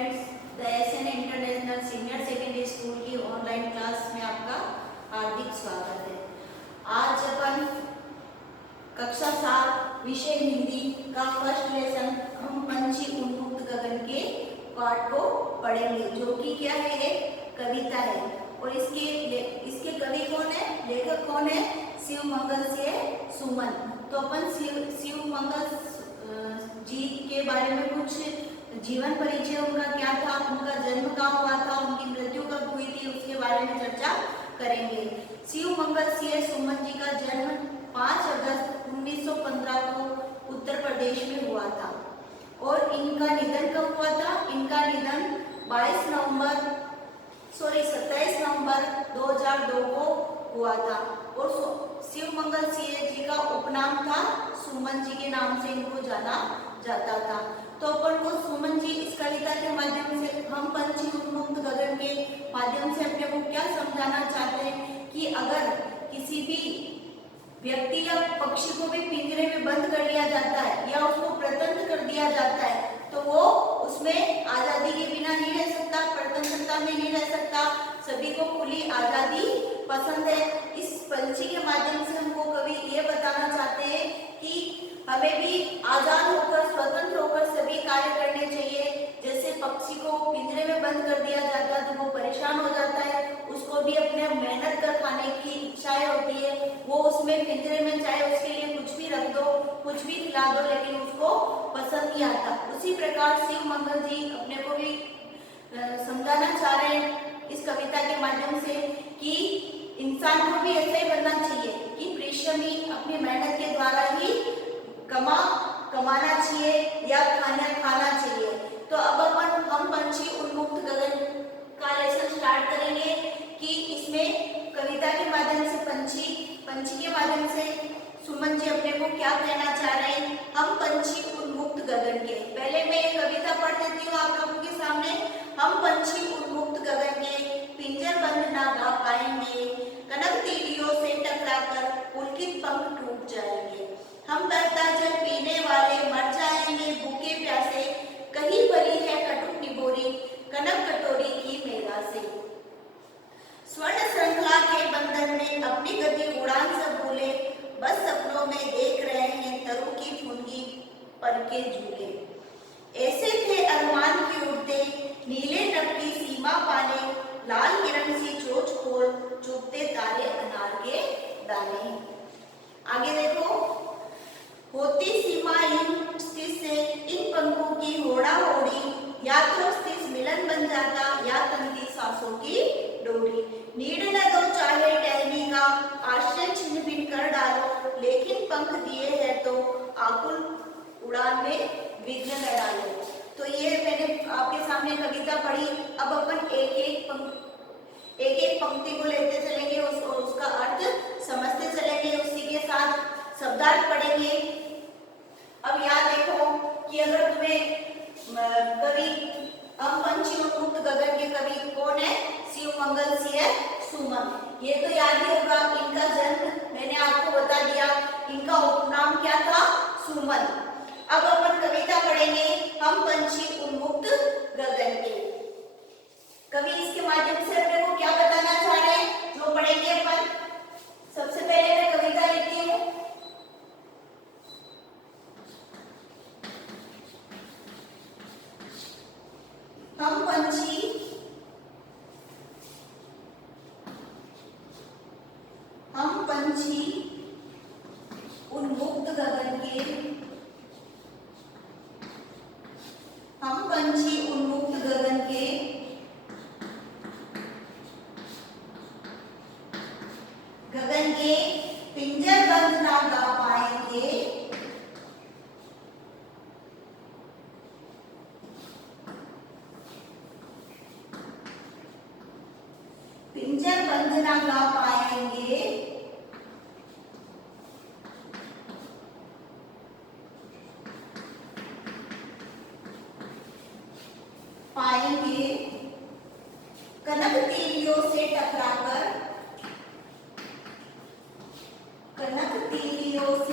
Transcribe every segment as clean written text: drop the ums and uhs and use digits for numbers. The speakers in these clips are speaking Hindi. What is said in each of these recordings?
Students, the SN international senior secondary school की ऑनलाइन क्लास में आपका हार्दिक स्वागत है। आज अपन कक्षा 7 विषय हिंदी का फर्स्ट लेसन हम पंछी उन्मुक्त गगन के पाठ को पढ़ेंगे, जो कि क्या है, एक कविता है। और इसके कवि कौन है, लेखक कौन है? शिव मंगल से सुमन। तो अपन शिव मंगल जी के बारे में कुछ जीवन परिचय उनका क्या था, उनका जन्म कहाँ हुआ था, उनकी मृत्यु कब हुई थी, उसके बारे में चर्चा करेंगे। शिव मंगल सिंह सुमन जी का जन्म 5 अगस्त 1915 को उत्तर प्रदेश में हुआ था। और इनका निधन कब हुआ था? इनका निधन 27 नवंबर 2002 को हुआ था। और शिव मंगल सिंह जी का उपनाम था सुमन जी के नाम से इनको जाना जाता था। तो अपन को सुमन जी इस कविता के माध्यम से, हम पंछी उन्मुक्त गगन के माध्यम से अपने को क्या समझाना चाहते हैं कि अगर किसी भी व्यक्ति या पक्षी को भी पिंजरे में बंद कर लिया जाता है या उसको प्रतंत्र कर दिया जाता है, तो वो उसमें आजादी के बिना नहीं रह सकता, स्वतंत्रता में नहीं रह सकता। सभी को खुली आजादी पसंद है। इस पंछी के माध्यम से हमको कवि ये बताना चाहते हैं कि हमें भी आजाद होकर, स्वतंत्र होकर सभी कार्य करने चाहिए। जैसे पक्षी को पिंजरे में बंद कर दिया जाता है तो वो परेशान हो जाता है, उसको भी अपने मेहनत कर खाने की इच्छाएं होती है, वो उसमें पिंजरे में चाहे उसके लिए कुछ भी रख दो, कुछ भी खिला दो, लेकिन उसको पसंद नहीं आता। उसी प्रकार शिव मंगल जी अपने को भी समझाना चाह रहे हैं इस कविता के माध्यम से कि इंसान को भी ऐसा ही बनना चाहिए कि परिश्रमी अपनी मेहनत के द्वारा ही कमाना चाहिए या खाना चाहिए। तो अब हम पंछी उन्मुक्त गगन का लेसन स्टार्ट करेंगे कि इसमें कविता के माध्यम से पंछी के माध्यम से सुमन जी अपने को क्या कहना चाह रहे हैं। हम पंछी उन्मुक्त गगन के, पहले मैं ये कविता पढ़ देती हूँ आप लोगों के सामने। हम पंछी उन्मुक्त गगन के पिंजर बंद ना गा पाएंगे, कनक तीलियों से टकराकर पुलकित पंख टूट जाएंगे। हम बहता जल पीने वाले मर जाएंगे भूखे प्यासे, कहीं भरी है कटुक निबोरी कनक कटोरी की मेरा से। स्वर्ण श्रृंखला के बंधन में अपनी गति उड़ान सब भूले, बस सपनों में देख रहे हैं तरु की फुनगी पर के झूले। ऐसे थे अरमान की उड़ते नीले नभ की सीमा पाने, लाल किरण सी चोच खोल चुभते तारे अनार के दाने। आगे देखो, होती सीमा इन स्थित से इन पंखों की होड़ा होड़ी, या तो स्थित मिलन बन जाता या तनती सांसों की डोरी। नीड न दो चाहे टहनी का आश्रय छिन्न भिन्न कर डालो, लेकिन पंख दिए हैं तो आकुल उड़ान में विघ्न न डालो। तो ये मैंने आपके सामने कविता पढ़ी। अब अपन एक एक पंक्ति को लेते चलेंगे, उसका अर्थ समझते चलेंगे, उसी के साथ शब्दार्थ पढ़ेंगे। अब याद देखो कि अगर तुम्हें कवि, हम पंछी उन्मुक्त गगन के कवि कौन है? शिव मंगल सिंह सुमन। ये तो याद ही होगा। इनका जन्म मैंने आपको बता दिया, इनका उपनाम क्या था? सुमन। अब अपन कविता पढ़ेंगे, हम पंछी उन्मुक्त गगन के। कवि इसके माध्यम से अपने को क्या बताना चाह रहे हैं, जो पढ़ेंगे अपन। सबसे पहले मैं कविता लिखती हूँ। हम पंछी उन्मुक्त गगन के, हम पंछी उन्मुक्त गगन के पिंजर बंद ना गा पाएंगे, पिंजर बंद ना गा पाएंगे, कनक तीलियों से टकराकर, कनक तीलियों से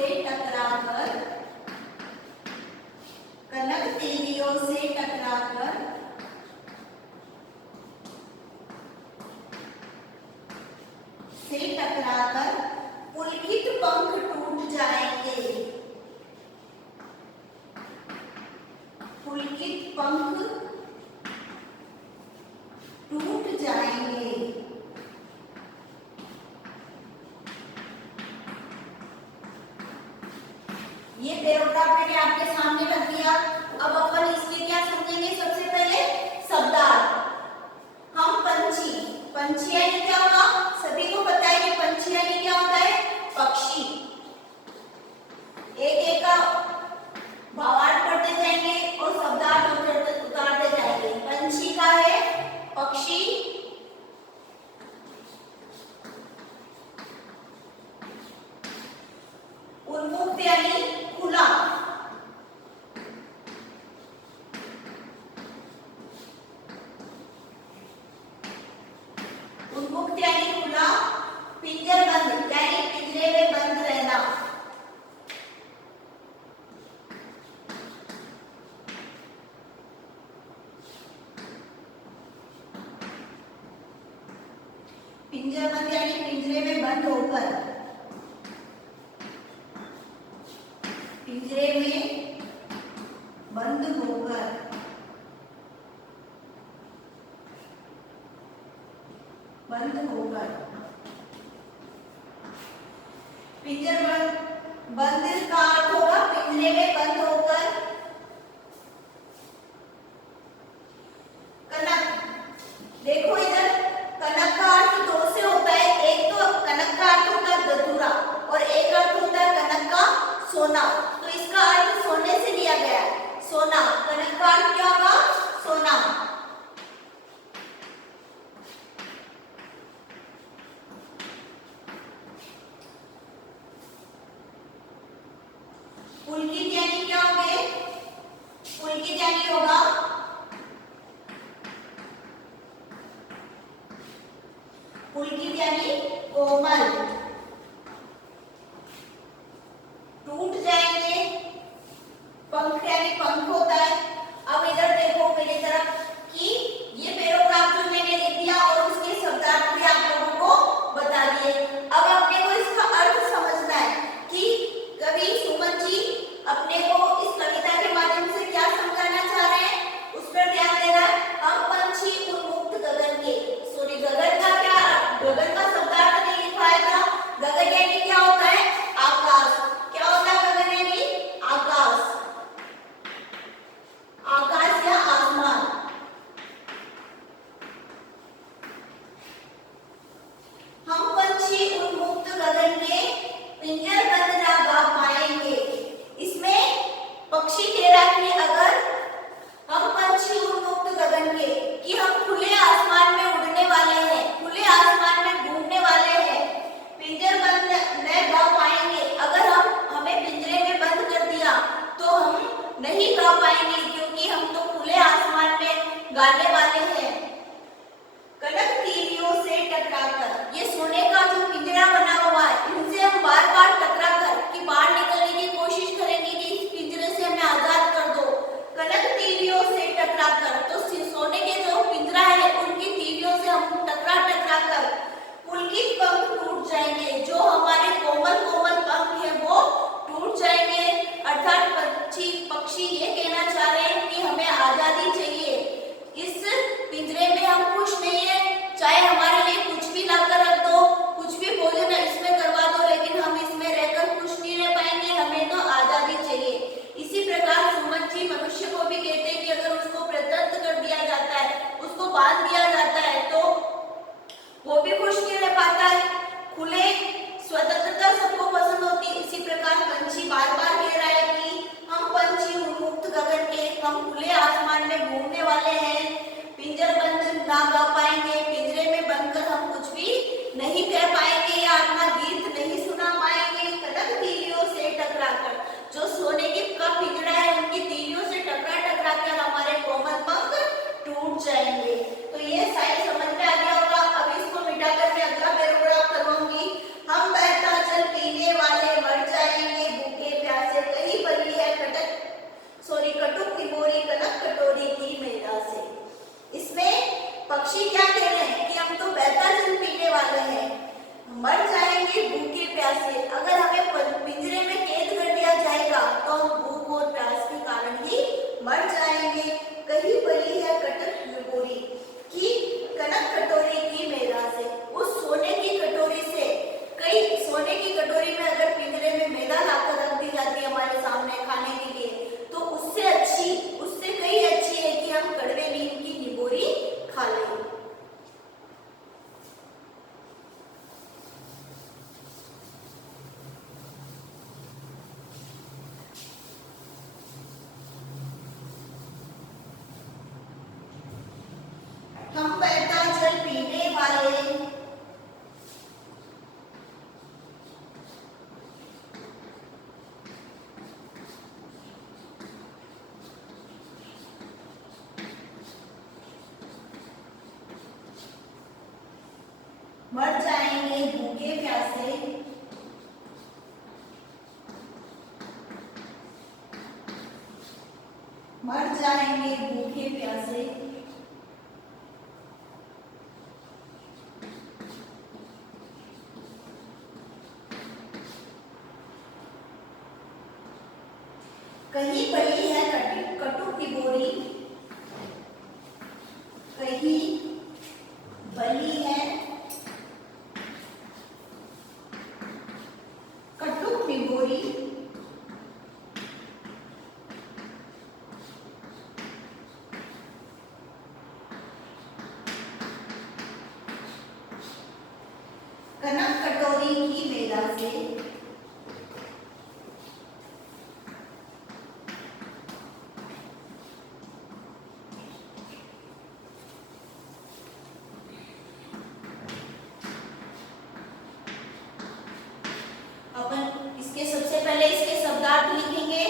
टकराकर पंख टूट जाएंगे। ये पैराग्राफ मैंने आपके सामने रख दिया। अब अपन इसके क्या समझेंगे? सबसे पहले शब्दार्थ। हम पंछी, पंछी यानी क्या होगा? सभी को पता है कि पंछी यानी क्या होता है? पक्षी। एक एक का भावार्थ पढ़ते जाएंगे और शब्दार्थ उतारते जाएंगे। पंछी का है पक्षी, उन्मुक्त यानी खुला, उन्मुक्त यानी खुला, पिंजरबंद यानी पिंजरे में बंद रहना, पिंजरबंद यानी पिंजरे में बंद होकर, पिंजरे में बंद होकर, बंद होकर, पिंजरबंद बंद का अर्थ होगा पिंजरे में बंद होकर। कनक, देखो इधर, कनक का अर्थ दो से होता है। एक तो कनक का अर्थ होता है धतूरा और एक अर्थ होता है कनक का सोना। तो इसका अर्थ सोने से लिया गया है, सोना। कनक का अर्थ क्या होगा? सोना। पुलकित यानी क्या होंगे? पुलकित यानी होगा पुलकित यानी कोमल। टूट जाएंगे, पंख यानी पंख होता है। अब इधर देखो मेरी तरफ कि ये पैराग्राफ जो मैंने लिख दिया और उसके शब्दार्थ भी आप लोगों को बता दिए। अब अपने को इसका अर्थ समझना है कि कवि सुमन जी अपने को इस कविता के माध्यम से क्या समझाना चाह रहे हैं, उस पर ध्यान देना है। हम पंछी उन्मुक्त गगन के, सॉरी गगन का क्या, गगन का शब्दार्थ नहीं लिखवाया था। गगन यानी क्या होता है? आकाश। क्या होता है गगन यानी? आकाश, आकाश या आसमान। हम पंछी उन्मुक्त गगन के पिंजरबंद ना गा पाएंगे। इसमें पक्षी कह रहा है कि अगर हम पंछी उन्मुक्त गगन के, कि हम खुले आसमान में उड़ने वाले हैं, खुले आसमान में घूमने वाले हैं, पिंजरबंद न गा पाएंगे। अगर हमें पिंजरे में बंद कर दिया तो हम नहीं गा पाएंगे, क्योंकि हम तो खुले आसमान में गाने वाले हैं। कनक तीलियों से टकराकर, ये सोने का जो पिंजरा बना हुआ है, इनसे हम बार बार टकराकर कि बाहर निकलने की कोशिश करेंगे कि इस पिंजरे से हमें आजाद कर दो। कनक तीलियों से टकराकर, तो सोने के जो पिंजरा है उनकी तीलियों से हम टकरा कर पुलकित पंख टूट जाएंगे। जो हमारे कोमल कोमल पंख है वो टूट जाएंगे। अर्थात पक्षी ये कहना चाह रहे हैं कि हमें आजादी चाहिए। इस पिंजरे में हम खुश नहीं है, चाहे हमारे लिए कुछ भी लाकर रख दो, कुछ भी भोजन इसमें करवा दो, लेकिन हम इसमें रहकर खुश नहीं रह पाएंगे, हमें तो आजादी चाहिए। इसी प्रकार सुमन जी मनुष्य को भी कहते हैं कि अगर उसको प्रतंत्र कर दिया जाता है, उसको बांध दिया जाता है, तो वो भी खुश नहीं रह पाता है। खुले स्वतंत्रता सबको पसंद होती है। इसी प्रकार पंछी बार बार कह रहा है कि हम पंछी उन्मुक्त गगन के, हम खुले आसमान में घूमने वाले हैं, पिंजरबंद ना गा पाएंगे, पिंजरे में बंदकर हम कुछ भी नहीं कह पाएंगे या अपना गीत नहीं सुना पाएंगे। कनक तीलियों से टकराकर, जो सोने की का पिंजरा है उनकी तीलियों से टकरा कर हमारे कोमल पंख टूट जाएंगे। तो ये साइड समझ में आ गया होगा। अब इसको मिटाकर मैं अगला पैराग्राफ करवाऊंगी। हम बहता जल पीने वाले मर जाएंगे भूखे प्यासे, कहीं बनी है कटुक तिबोरी कनक कटोरी की मेरा से। इसमें पक्षी क्या कह रहे हैं कि हम तो बहता जल पीने वाले हैं, मर जाएंगे भूखे प्यासे। अगर हमें पिंजरे में कैद कर दिया जाएगा तो हम भूख और प्यास के कारण ही मर जाएंगे। कहीं हम बहता जल पीने वाले, मर जाएंगे भूखे प्यासे, मर जाएंगे भूखे प्यासे, कहीं बली है कटु की बोरी, कहीं बली है कटु की बोरी, कनक कटोरी की मेला से, अपन इसके सबसे पहले इसके शब्दार्थ लिखेंगे।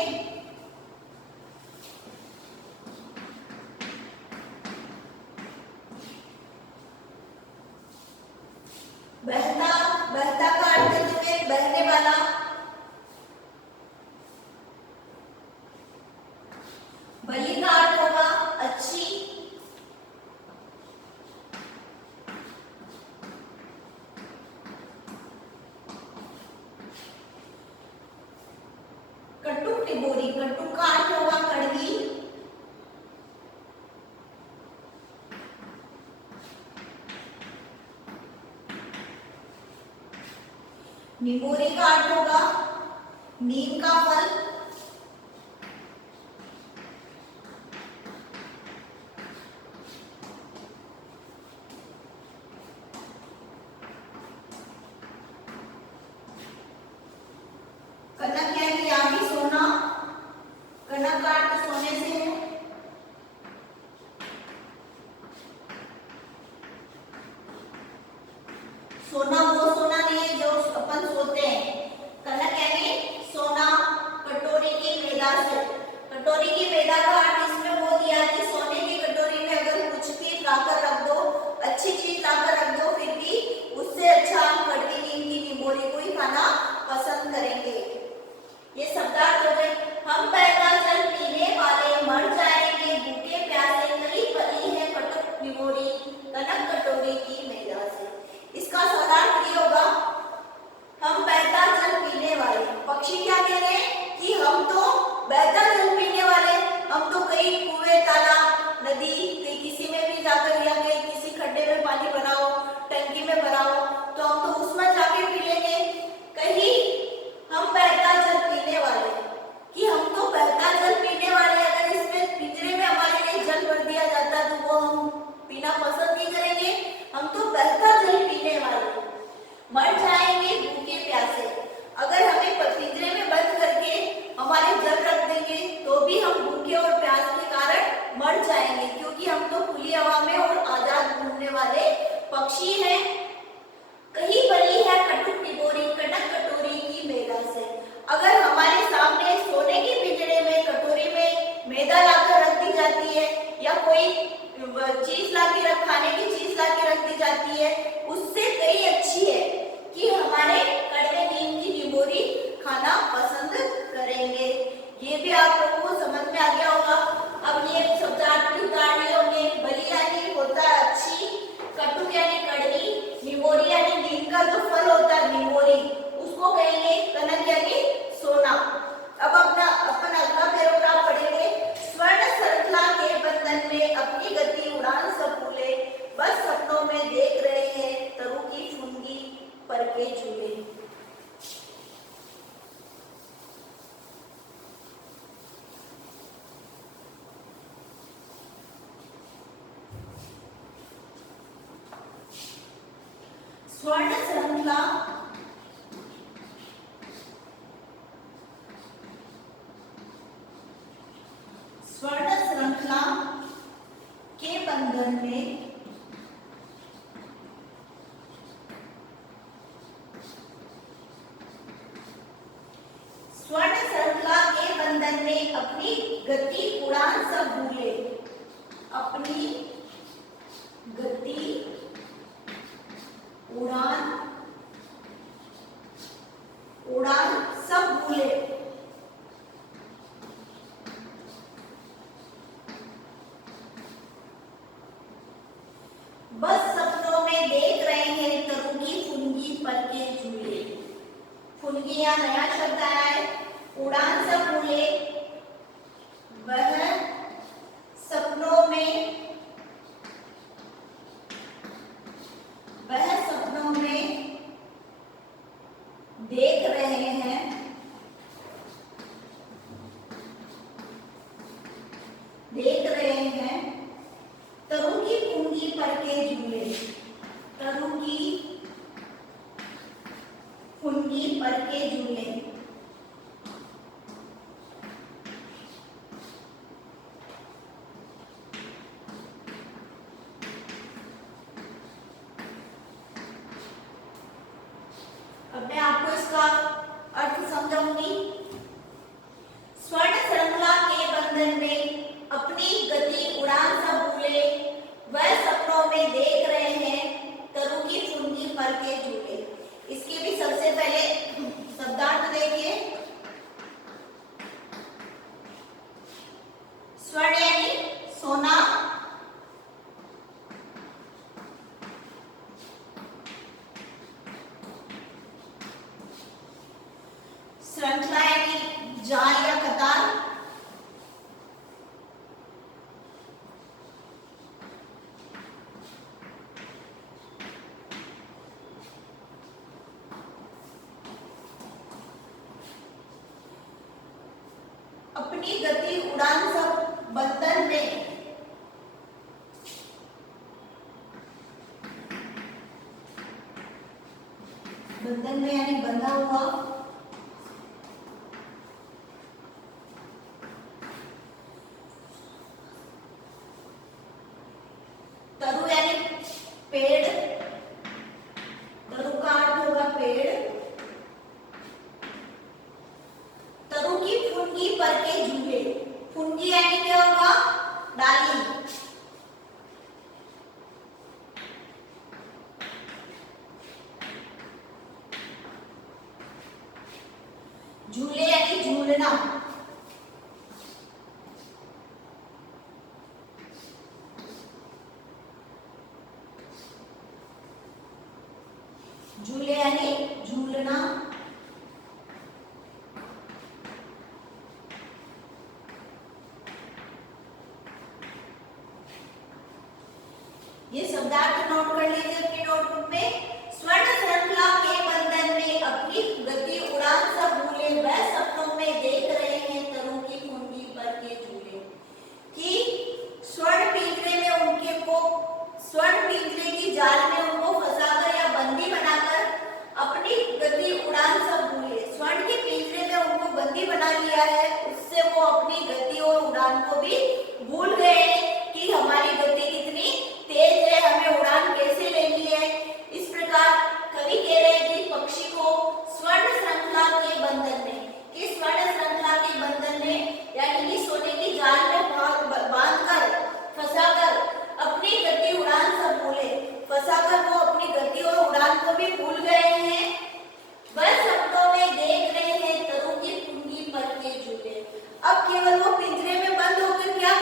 बहता, बहता का अर्थ है बहने वाला, बलि का अर्थ होगा अच्छी, कटु की बोरी, कटु का अर्थ होगा कड़वी, निमोरी का अर्थ होगा नीम का फल, कनक यानी आगे सोना, कनक का अर्थ सोने से है, सोना वो सोना नहीं है जो अपन सोते हैं, कनक यानी सोना, कटोरी की मेदा से, कटोरी की मेदा का अर्थ इसमें वो दिया कि सोने की कटोरी में अगर कुछ भी लाकर रख दो, अच्छी चीज लाकर रख दो, फिर भी उससे अच्छा हम कड़वी नीम की निमोरी को ही खाना पसंद करेंगे। ये शब्दार्थ हो गए। हम बहता जल पीने वाले, मर जाएंगे भूखे प्यासे, कहीं बली है कटु निमोरी, कनक कटोरी की मेदा से। इसका शब्दार्थ ये होगा, हम बहता जल पीने वाले। पक्षी क्या कह रहे हैं कि हम तो बहता जल पीने वाले, हम तो कहीं कुएं, तालाब, नदी, कहीं किसी में भी जाकर या कहीं किसी खड्डे में पानी भराओ, टंकी में भराओ, तो हम तो उसमें जाके पी लेंगे। कहीं हम बहता जल पीने वाले, कि हम तो बहता जल पीने वाले, अगर इसमें पिंजरे में हमारे लिए जल भर दिया जाता तो वो हम पीना पसंद नहीं करेंगे, हम तो बहता जल पीने वाले। मर जाएंगे भूखे प्यासे, अगर हमें पिंजरे में बंद करके हमारे जल रख देंगे तो भी हम भूखे और प्यास के कारण मर जाएंगे, क्योंकि हम तो खुली हवा में और आजाद घूमने वाले पक्षी हैं। कहीं बली है कटु की बोरी, कनक कटोरी की मेदा से, अगर हमारे सामने सोने के पिंजरे में कटोरी में मैदा लाकर रख दी जाती है या कोई चीज लाके खाने की चीज लाके रख दी जाती है, उससे कई अच्छी है कि हमारे कड़वे नीम की निमोरी खाना पसंद करेंगे। ये भी आप लोगों को समझ में आ गया होगा। अब ये शब्दार्थ भी उतार लिए होंगे। बली यानी होता है अच्छी, कटु यानी कड़वी, निमोरी यानी नीम का जो फल होता है निमोरी, उसको कहेंगे कनक यानी सोना। अब अपन अगला पैराग्राफ पढ़ेंगे। स्वर्ण श्रृंखला के बंधन में अपनी गति उड़ान सब भूले, बस सपनों में देख रहे हैं तरु की चुंगी पर के झूले। स्वर्ण श्रृंखला स्वर्ण श्रृंखला के बंधन में पर के झूले। फुनगी यहाँ नया शब्द आया है। उड़ान सब भूले, वह सपनों में देख रहे हैं, तरु की फुनगी पर के झूले। तरु की फुनगी पर के झूले। अब मैं आपको इसका अर्थ समझाऊंगी। स्वर्ण श्रृंखला के बंधन में अपनी गति उड़ान सब भूले, वह सपनों में देख रहे हैं, तरु की फुनगी पर के झूले। इसके भी सबसे पहले शब्दार्थ देखिए। स्वर्ण यानी सोना, श्रृंखला यानी जाल या कतार, अपनी गति उड़ान सब बंधन में, बंधन में यानी बंधा हुआ, तरु यानी पेड़, तरु का अर्थ होगा पेड़, तरु की फुनगी पर के झूले। फुनगी यानी क्या होगा? डाली। झूले यानी झूलना, झूले यानी झूलना। ये शब्दार्थ नोट कर लीजिए अपनी नोटबुक में। स्वर्ण श्रृंखला के बंधन में अपनी गति उड़ान सब भूले, वह सपनों में देख रहे हैं, तरु की फुनगी पर के झूले। कि स्वर्ण पिंजरे में उनके को, स्वर्ण पिंजरे की जाल में उनको फंसाकर या बंदी बनाकर अपनी गति उड़ान सब भूले। स्वर्ण के पिंजरे में उनको बंदी बना लिया है, उससे वो अपनी गति और उड़ान को भी भूल गए कि हमारी गति कितनी तेज है, हमें उड़ान कैसे लेनी है। इस प्रकार कवि कह रहे हैं कि पक्षी को स्वर्ण श्रृंखला के बंधन में, कि स्वर्ण श्रृंखला के बंधन में यानी कि सोने की जाल में बांधकर फंसाकर अपनी गति उड़ान सब भूले, फंसाकर वो अपनी गति और उड़ान को भी भूल गए हैं, वह सपनों में देख रहे हैं, तरु की फुनगी पर के झूले। अब केवल वो पिंजरे में बंद होकर क्या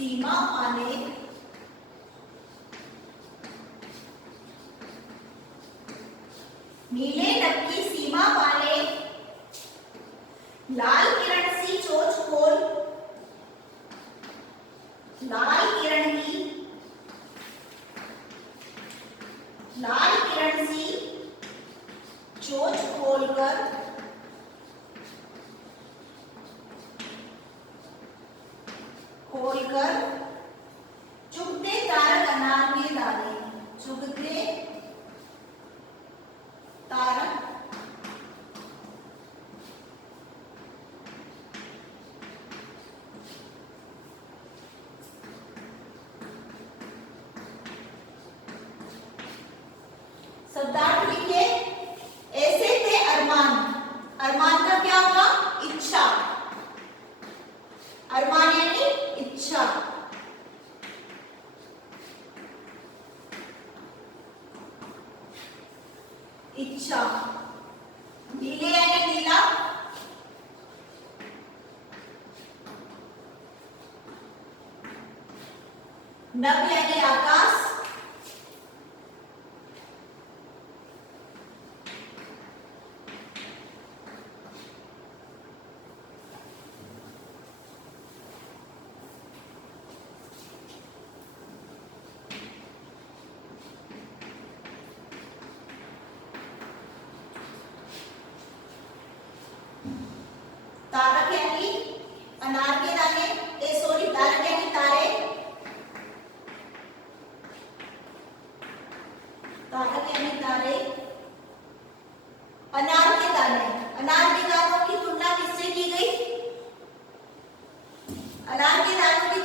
सीमा पाने नीले नभ की सीमा पाने लाल किरण सी चोंच खोल, लाल किरण सी चोंच खोलकर चुगते तारक अनार के दाने, चुगते तारक शब्दार्थ लिखे। ऐसे थे अरमान, अरमान का क्या होगा? इच्छा, अरमान यानी इच्छा। इच्छा, नीले यानी नीला, नभ यानी आकाश, तारक यानी अनार के दाने, सॉरी तारक यानी तारे, तारक यानी तारे, अनार के दाने, अनार के दानों की तुलना किससे की गई? अनार के दानों की